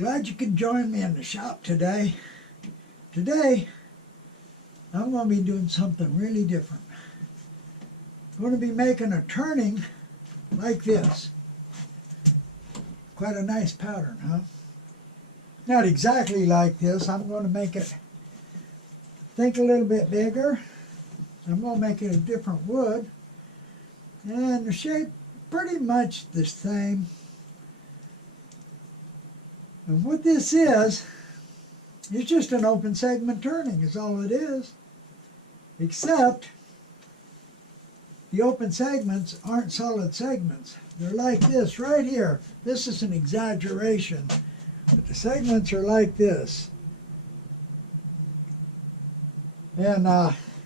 Glad you could join me in the shop today. Today, I'm going to be doing something really different. I'm going to be making a turning like this. Quite a nice pattern, huh? Not exactly like this. I'm going to make it, think a little bit bigger. I'm going to make it a different wood. And the shape pretty much the same. And what this is, it's just an open segment turning is all it is. Except the open segments aren't solid segments. They're like this right here. This is an exaggeration. But the segments are like this. And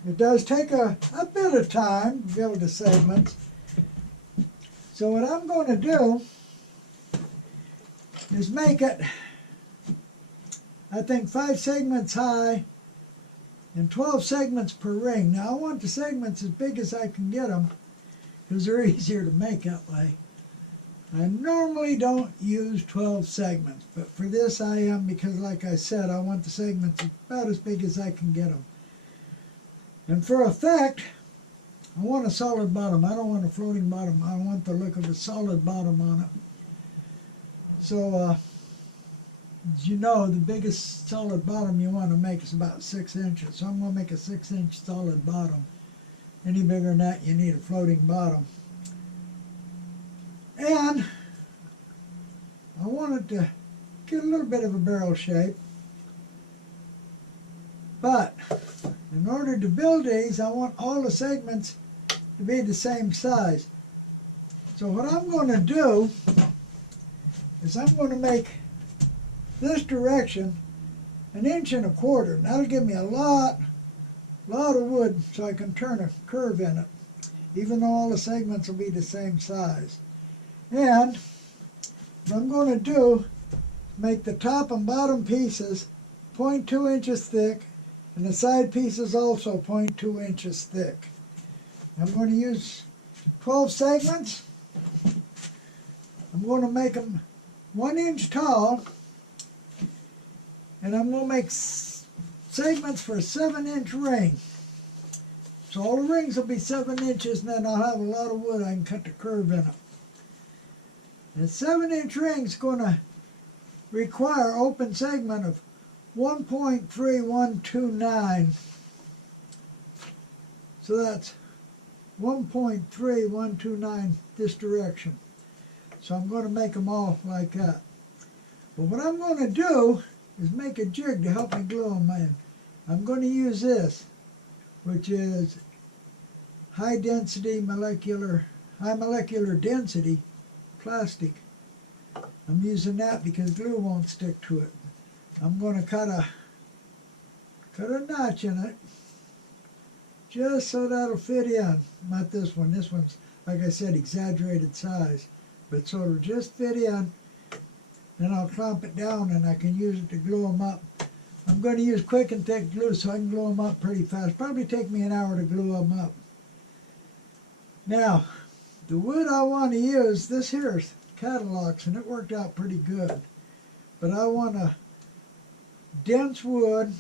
it does take a bit of time to build the segments. So what I'm going to do is make it, I think, 5 segments high and 12 segments per ring. Now I want the segments as big as I can get them because they're easier to make that way. I normally don't use 12 segments, but for this I am because, like I said, I want the segments about as big as I can get them. And for effect, I want a solid bottom. I don't want a floating bottom. I want the look of a solid bottom on it. So, as you know, the biggest solid bottom you want to make is about 6 inches. So I'm going to make a 6-inch solid bottom. Any bigger than that, you need a floating bottom. And I want it to get a little bit of a barrel shape. But in order to build these, I want all the segments to be the same size. So what I'm going to do is I'm going to make this direction 1.25 inches. That'll give me a lot of wood so I can turn a curve in it, even though all the segments will be the same size. And what I'm going to do, make the top and bottom pieces 0.2 inches thick, and the side pieces also 0.2 inches thick. I'm going to use 12 segments. I'm going to make them 1 inch tall, and I'm going to make segments for a 7-inch ring. So all the rings will be 7 inches, and then I'll have a lot of wood I can cut the curve in it. And a 7-inch ring is going to require open segment of 1.3129. So that's 1.3129 this direction. So I'm going to make them all like that. But what I'm going to do is make a jig to help me glue them in. I'm going to use this, which is high molecular density plastic. I'm using that because glue won't stick to it. I'm going to cut a notch in it just so that'll fit in. Not this one. This one's, like I said, exaggerated size. But so it'll just fit in. Then I'll clamp it down and I can use it to glue them up. I'm going to use quick and thick glue so I can glue them up pretty fast. Probably take me an hour to glue them up. Now, the wood I want to use, this here is Cadillacs, and it worked out pretty good. But I want a dense wood,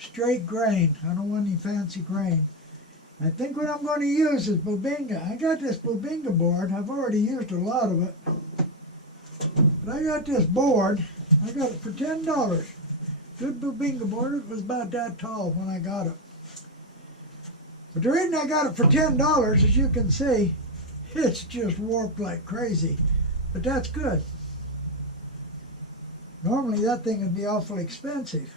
straight grain. I don't want any fancy grain. I think what I'm going to use is Bubinga. I got this Bubinga board. I've already used a lot of it. But I got this board. I got it for $10. Good Bubinga board. It was about that tall when I got it. But the reason I got it for $10, as you can see, it's just warped like crazy. But that's good. Normally that thing would be awfully expensive.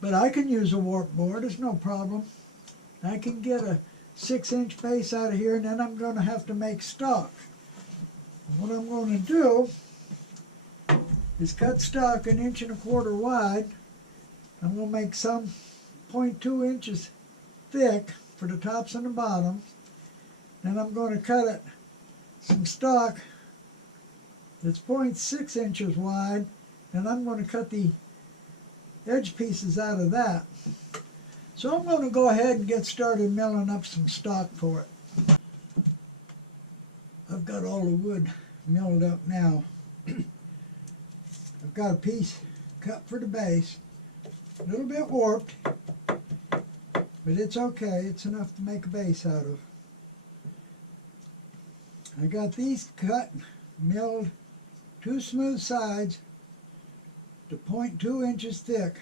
But I can use a warp board. It's no problem. I can get a 6-inch base out of here, and then I'm going to have to make stock. And what I'm going to do is cut stock 1.25 inches wide. I'm going to make some 0.2 inches thick for the tops and the bottoms. Then I'm going to cut it some stock that's 0.6 inches wide, and I'm going to cut the edge pieces out of that. So I'm going to go ahead and get started milling up some stock for it. I've got all the wood milled up now. I've got a piece cut for the base. A little bit warped, but it's okay. It's enough to make a base out of. I got these cut, milled, 2 smooth sides to 0.2 inches thick.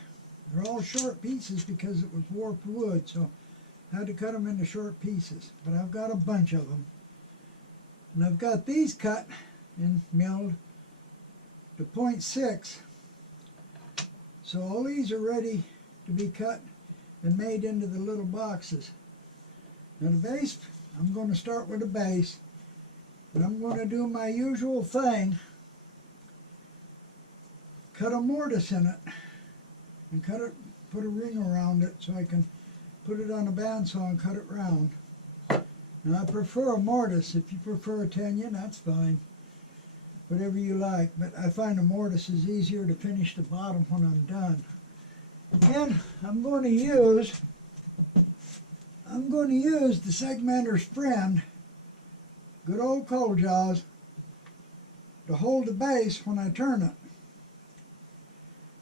They're all short pieces because it was warped wood, so I had to cut them into short pieces. But I've got a bunch of them. And I've got these cut and milled to 0.6. So all these are ready to be cut and made into the little boxes. Now the base, I'm going to start with the base. And I'm going to do my usual thing. Cut a mortise in it. And cut it, put a ring around it so I can put it on a bandsaw and cut it round. Now I prefer a mortise. If you prefer a tenon, that's fine. Whatever you like. But I find a mortise is easier to finish the bottom when I'm done. And I'm going to use the segmenter's friend, good old cold jaws, to hold the base when I turn it.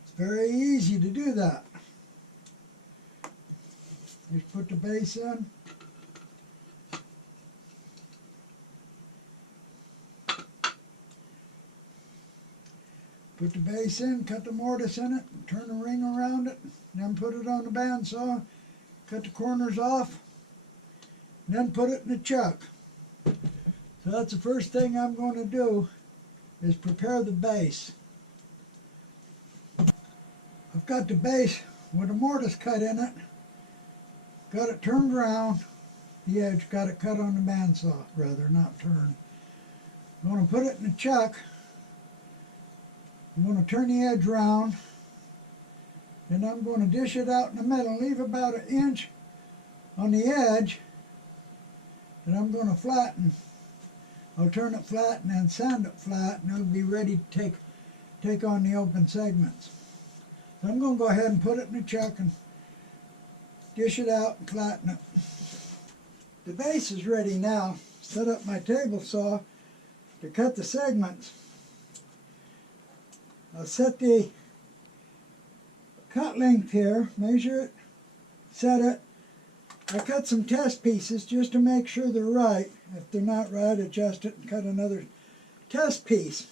It's very easy to do that. Just put the base in. Put the base in, cut the mortise in it, turn the ring around it, then put it on the bandsaw, cut the corners off, and then put it in the chuck. So that's the first thing I'm going to do, is prepare the base. I've got the base with a mortise cut in it, got it turned around, the edge, got it cut on the bandsaw, rather, not turned. I'm going to put it in the chuck. I'm going to turn the edge round, and I'm going to dish it out in the middle, leave about 1 inch on the edge, and I'm going to flatten. I'll turn it flat and then sand it flat, and it'll be ready to take on the open segments. So I'm going to go ahead and put it in the chuck and dish it out and flatten it. The base is ready now. Set up my table saw to cut the segments. I'll set the cut length here, measure it, set it. I cut some test pieces just to make sure they're right. If they're not right, adjust it and cut another test piece.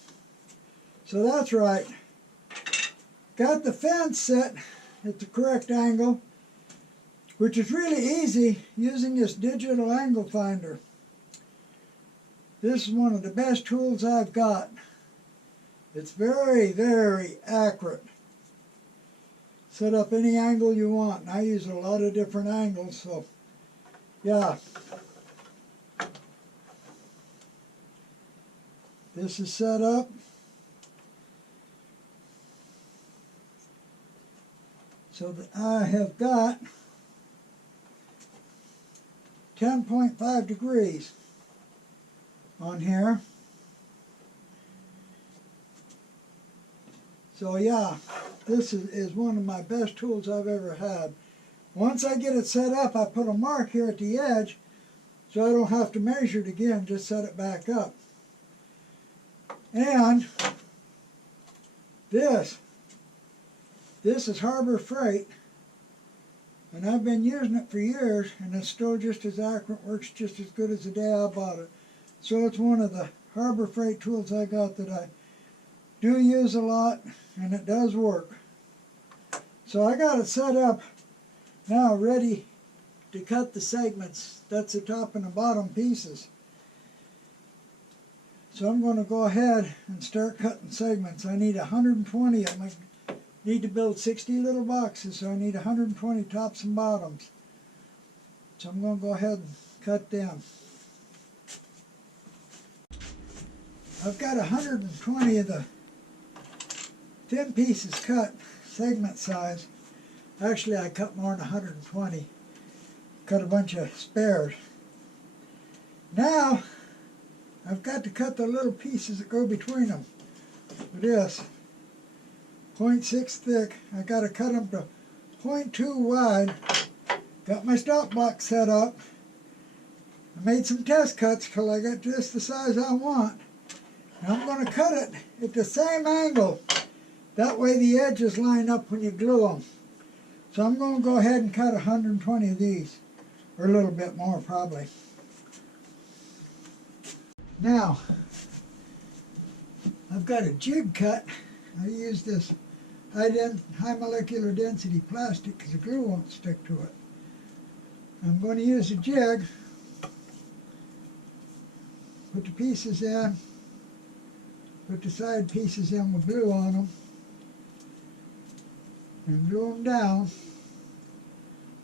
So that's right. Got the fence set at the correct angle, which is really easy using this digital angle finder. This is one of the best tools I've got. It's very, very accurate. Set up any angle you want. And I use a lot of different angles, so yeah. This is set up. So that I have got 10.5 degrees on here. So yeah, this is one of my best tools I've ever had. Once I get it set up, I put a mark here at the edge so I don't have to measure it again, just set it back up. And this is Harbor Freight, and I've been using it for years, and it's still just as accurate, works just as good as the day I bought it. So it's one of the Harbor Freight tools I got that I do use a lot, and it does work. So I got it set up now, ready to cut the segments. That's the top and the bottom pieces. So I'm going to go ahead and start cutting segments. I need 120 of them. I need to build 60 little boxes, so I need 120 tops and bottoms. So I'm going to go ahead and cut them. I've got 120 of the thin pieces cut, segment size. Actually, I cut more than 120. Cut a bunch of spares. Now, I've got to cut the little pieces that go between them. With this, 0.6 thick. I got to cut them to 0.2 wide. Got my stop box set up. I made some test cuts till I got just the size I want. Now I'm going to cut it at the same angle That way the edges line up when you glue them. So I'm going to go ahead and cut 120 of these, or a little bit more probably. Now, I've got a jig cut. I use this high molecular density plastic because the glue won't stick to it. I'm going to use a jig, put the pieces in, put the side pieces in with glue on them, and glue them down.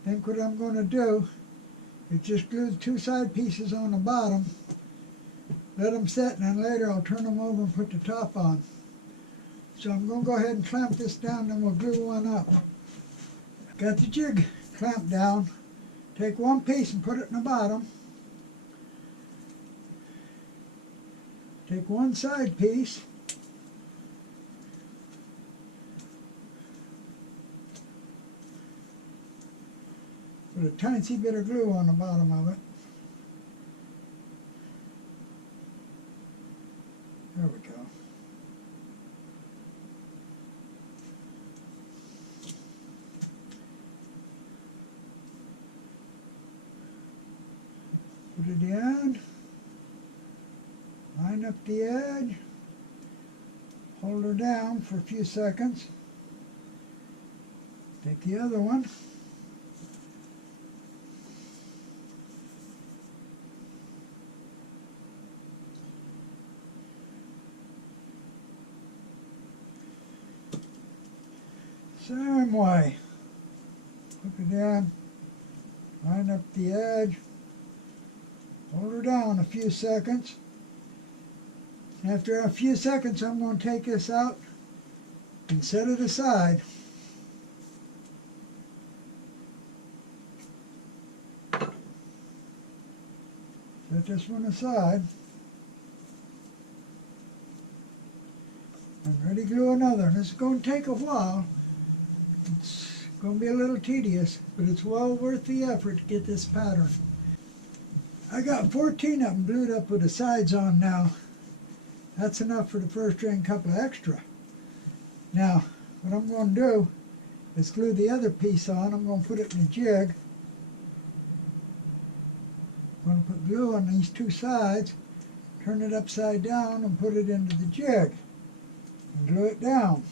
I think what I'm going to do is just glue the two side pieces on the bottom, let them set, and then later I'll turn them over and put the top on. So I'm going to go ahead and clamp this down, then we'll glue one up. Got the jig clamped down. Take one piece and put it in the bottom. Take one side piece. Put a tiny bit of glue on the bottom of it. There we go. Put it in, line up the edge, hold her down for a few seconds, take the other one, same way, put it in, line up the edge, hold her down a few seconds. After a few seconds, I'm going to take this out and set it aside. Set this one aside. And ready to glue another. And this is going to take a while. It's going to be a little tedious, but it's well worth the effort to get this pattern. I got 14 of them glued up with the sides on now. That's enough for the first ring, couple of extra. Now, what I'm going to do is glue the other piece on. I'm going to put it in a jig. I'm going to put glue on these two sides, turn it upside down and put it into the jig and glue it down.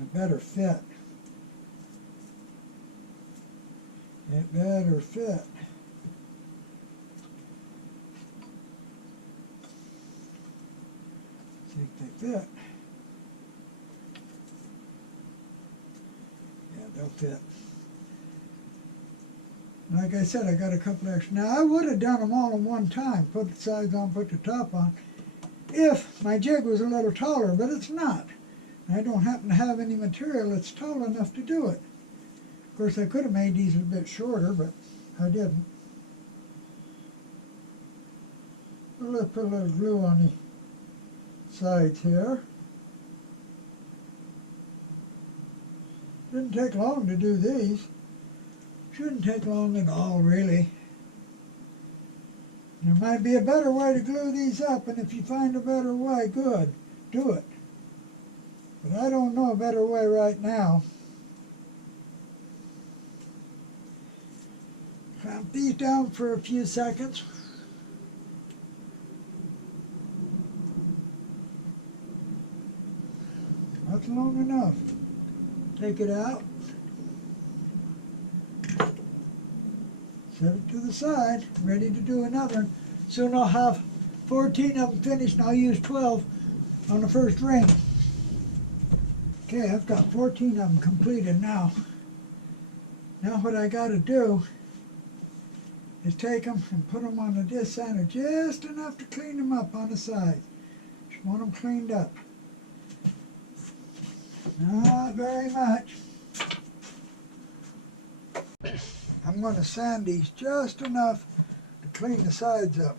It better fit. It better fit. See if they fit. Yeah, they'll fit. Like I said, I got a couple extra. Now, I would have done them all in one time, put the sides on, put the top on, if my jig was a little taller, but it's not. I don't happen to have any material that's tall enough to do it. Of course, I could have made these a bit shorter, but I didn't. Well, let's put a little glue on the sides here. Didn't take long to do these. Shouldn't take long at all, really. There might be a better way to glue these up, and if you find a better way, good, do it. But I don't know a better way right now. Clamp these down for a few seconds. That's long enough. Take it out. Set it to the side, ready to do another. Soon I'll have 14 of them finished, and I'll use 12 on the first ring. Okay, I've got 14 of them completed now. Now what I got to do is take them and put them on the disc sander just enough to clean them up on the side. Just want them cleaned up. Not very much. I'm going to sand these just enough to clean the sides up.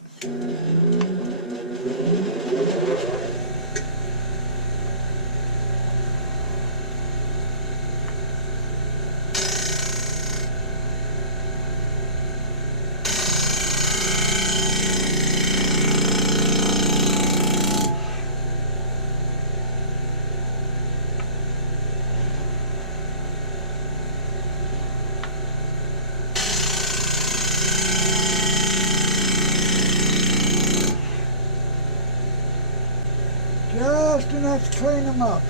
clean them up.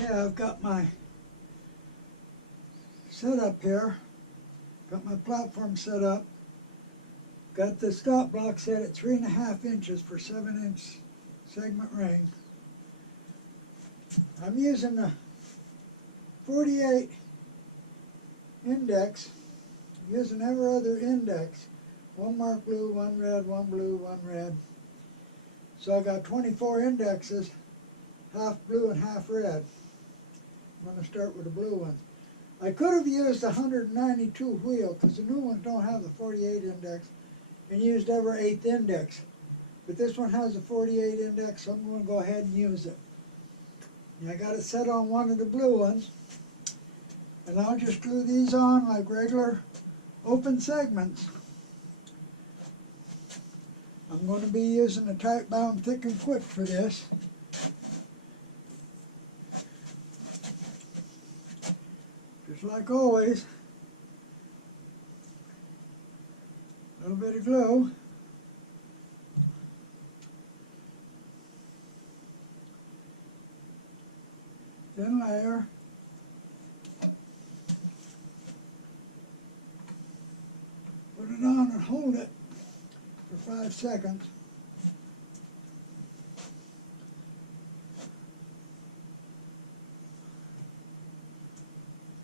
Yeah, I've got my setup here. Got my platform set up. Got the stop block set at 3.5 inches for 7-inch segment ring. I'm using the 48 index. I'm using every other index. One marked blue, one red, one blue, one red. So I got 24 indexes, half blue and half red. I'm going to start with the blue one. I could have used the 192 wheel because the new ones don't have the 48 index, and used every 8th index. But this one has a 48 index, so I'm going to go ahead and use it. And I got it set on one of the blue ones, and I'll just glue these on like regular open segments. I'm going to be using a tight bound thick and quick for this. Just like always, a little bit of glue. Thin layer. Put it on and hold it for 5 seconds.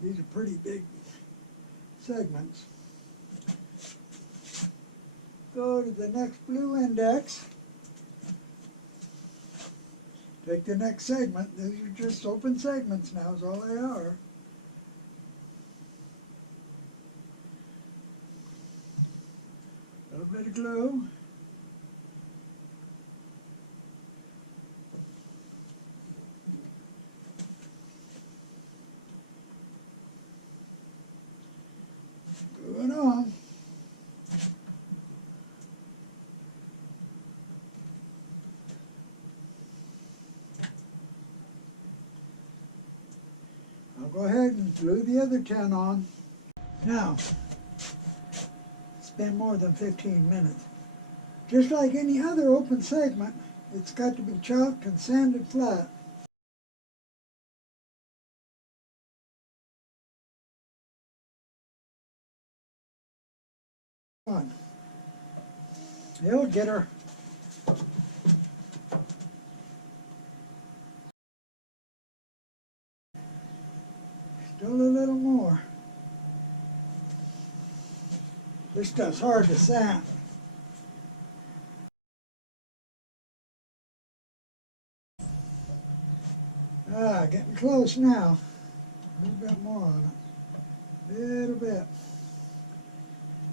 These are pretty big segments. Go to the next blue index. Take the next segment. These are just open segments now, is all they are. A little bit of glue. Glue it on. I'll go ahead and glue the other 10 on. Now, it's been more than 15 minutes. Just like any other open segment, it's got to be chalked and sanded flat. One. It'll get her. Still a little more. This stuff's hard to sand. Getting close now. A little bit more on it. A little bit.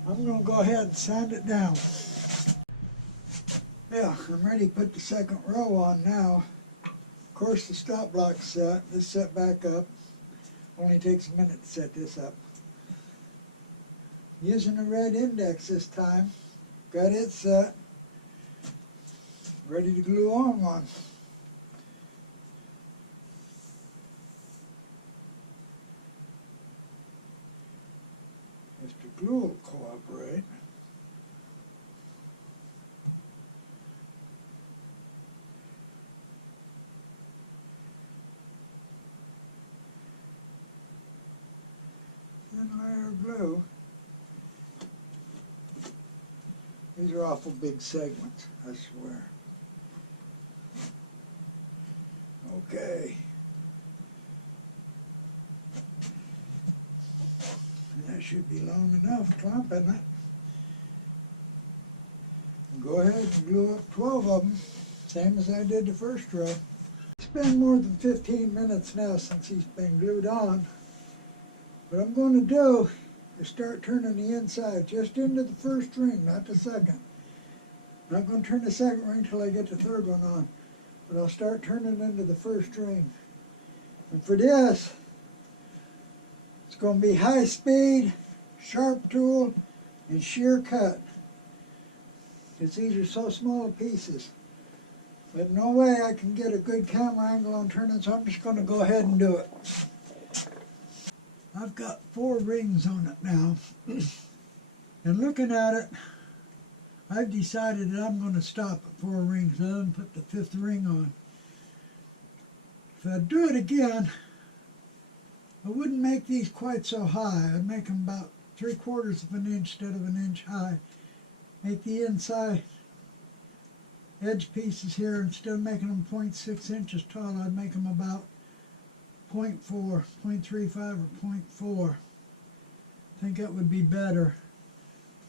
I'm going to go ahead and sand it down. Yeah, I'm ready to put the second row on now. Of course, the stop block's set. This set back up. Only takes a minute to set this up. Using a red index this time. Got it set. Ready to glue on one. If the glue will cooperate. Thin layer of glue. These are awful big segments, I swear. Okay. That should be long enough clumping it. Go ahead and glue up 12 of them, same as I did the first row. It's been more than 15 minutes now since he's been glued on. What I'm going to do is start turning the inside just into the first ring, not the second. I'm not going to turn the second ring until I get the third one on, but I'll start turning into the first ring. And for this, it's going to be high speed, sharp tool, and shear cut. Because these are so small pieces. But no way I can get a good camera angle on turning, so I'm just going to go ahead and do it. I've got 4 rings on it now. And looking at it, I've decided that I'm going to stop at 4 rings rather than put the 5th ring on. If I do it again, I wouldn't make these quite so high. I'd make them about 3/4 of an inch instead of an inch high. Make the inside edge pieces here, instead of making them 0.6 inches tall, I'd make them about 0.4, 0.35 or 0.4. I think that would be better.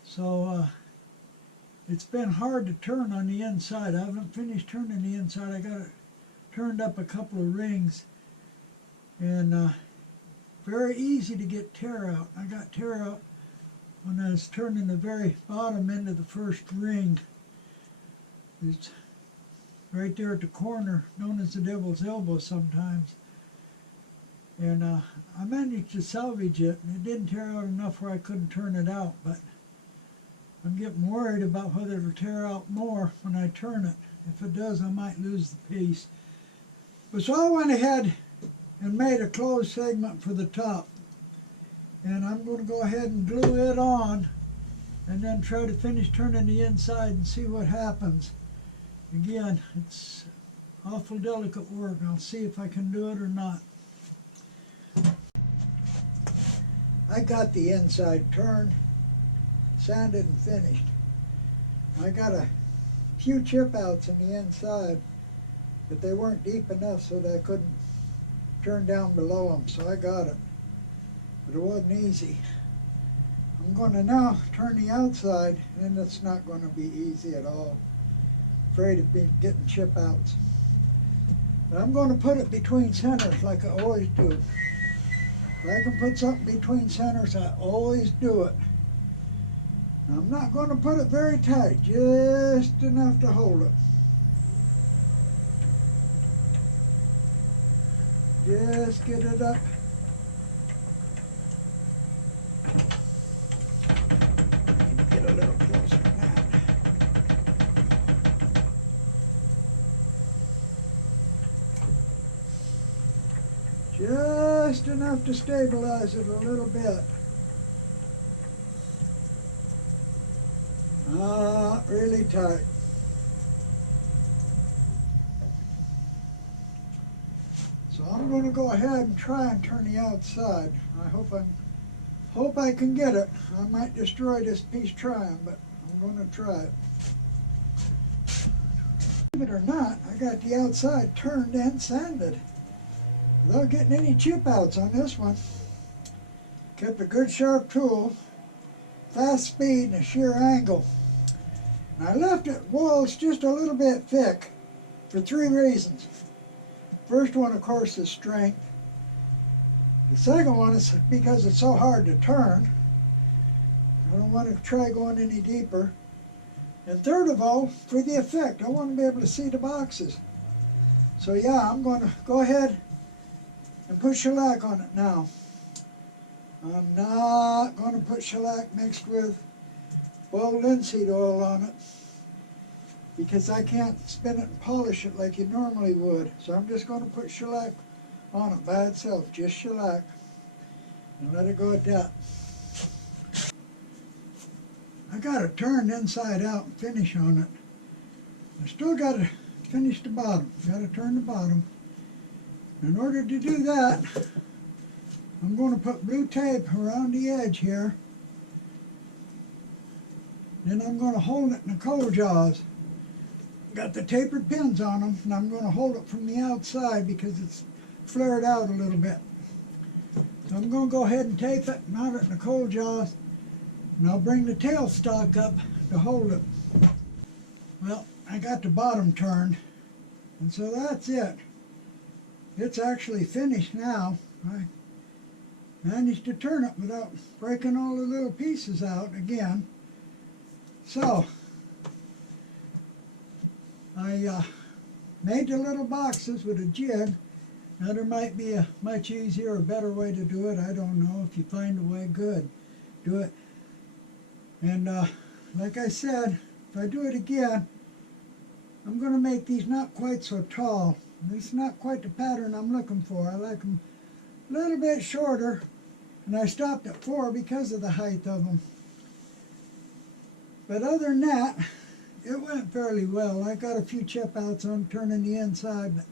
So it's been hard to turn on the inside. I haven't finished turning the inside. I got it turned up a couple of rings, and very easy to get tear out. I got tear out when I was turning the very bottom end of the first ring. It's right there at the corner, known as the devil's elbow sometimes. And I managed to salvage it, and it didn't tear out enough where I couldn't turn it out, but I'm getting worried about whether it'll tear out more when I turn it. If it does, I might lose the piece. But so I went ahead and made a closed segment for the top. And I'm going to go ahead and glue it on and then try to finish turning the inside and see what happens. Again, it's awful delicate work. I'll see if I can do it or not. I got the inside turned, sanded and finished. I got a few chip outs in the inside, but they weren't deep enough so that I couldn't turn down below them, so I got it. But it wasn't easy. I'm going to now turn the outside, and it's not going to be easy at all. Afraid of getting chip outs. But I'm going to put it between centers like I always do. If I can put something between centers, I always do it. Now, I'm not going to put it very tight, just enough to hold it. Just get it up. Get a little closer than that. Just enough to stabilize it a little bit. Not really tight. So I'm going to go ahead and try and turn the outside. I hope I can get it. I might destroy this piece trying, but I'm going to try it. Believe it or not, I got the outside turned and sanded without getting any chip outs on this one. Kept a good sharp tool, fast speed, and a shear angle. And I left it walls just a little bit thick for 3 reasons. First one, of course, is strength. The second one is because it's so hard to turn. I don't want to try going any deeper. And third of all, for the effect. I want to be able to see the boxes. So yeah, I'm going to go ahead and put shellac on it now. I'm not going to put shellac mixed with boiled linseed oil on it, because I can't spin it and polish it like you normally would. So I'm just going to put shellac on it by itself, just shellac, and let it go at that. I got it turned inside out and finish on it. I still got to finish the bottom. Got to turn the bottom. In order to do that, I'm going to put blue tape around the edge here. Then I'm going to hold it in the coal jaws. Got the tapered pins on them, and I'm going to hold it from the outside because it's flared out a little bit. So I'm going to go ahead and tape it, mount it in the coal jaws, and I'll bring the tailstock up to hold it. Well, I got the bottom turned, and so that's it. It's actually finished now. I managed to turn it without breaking all the little pieces out again. So I made the little boxes with a jig. Now there might be a much easier or better way to do it. I don't know. If you find a way, good. Do it. And like I said, if I do it again, I'm going to make these not quite so tall. This is not quite the pattern I'm looking for. I like them a little bit shorter, and I stopped at 4 because of the height of them. But other than that, it went fairly well. I got a few chip outs on turning the inside, but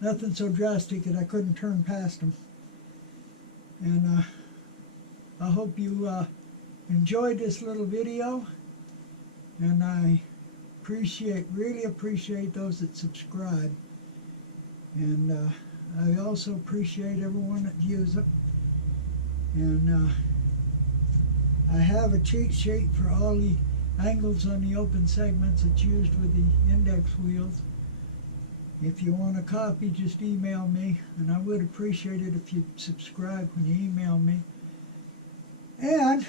nothing so drastic that I couldn't turn past them. And I hope you enjoyed this little video, and I really appreciate those that subscribe, and I also appreciate everyone that views it. And I have a cheat sheet for all the angles on the open segments that's used with the index wheels. If you want a copy, just email me, and I would appreciate it if you'd subscribe when you email me. And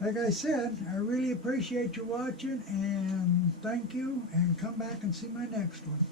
like I said, I really appreciate you watching, and thank you, and come back and see my next one.